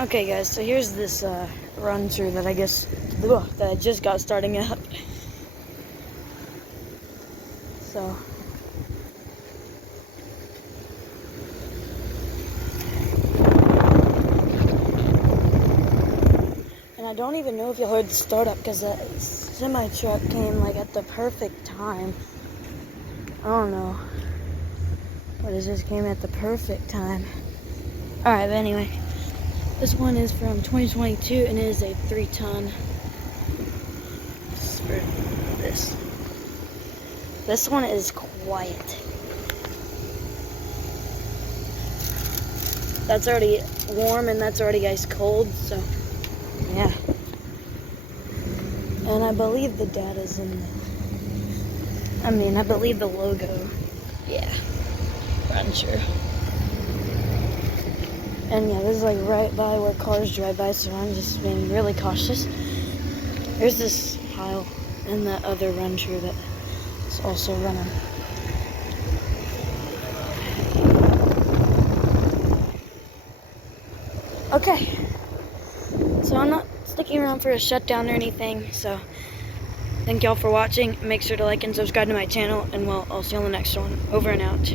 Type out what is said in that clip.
Okay guys, so here's this Runtru that I just got starting up. So and I don't even know if you heard the startup because the semi truck came like at the perfect time. I don't know, but it just came at the perfect time. Alright, but anyway, this one is from 2022 and it is a 3-ton. For this. This one is quiet. That's already warm and that's already ice cold, so yeah. And I believe the data's in I believe the logo. Yeah. Runtru. And yeah, this is like right by where cars drive by, so I'm just being really cautious. There's this pile and that other Runtru that is also running. Okay, so I'm not sticking around for a shutdown or anything, so thank y'all for watching. Make sure to like and subscribe to my channel, and I'll see you on the next one. Over and out.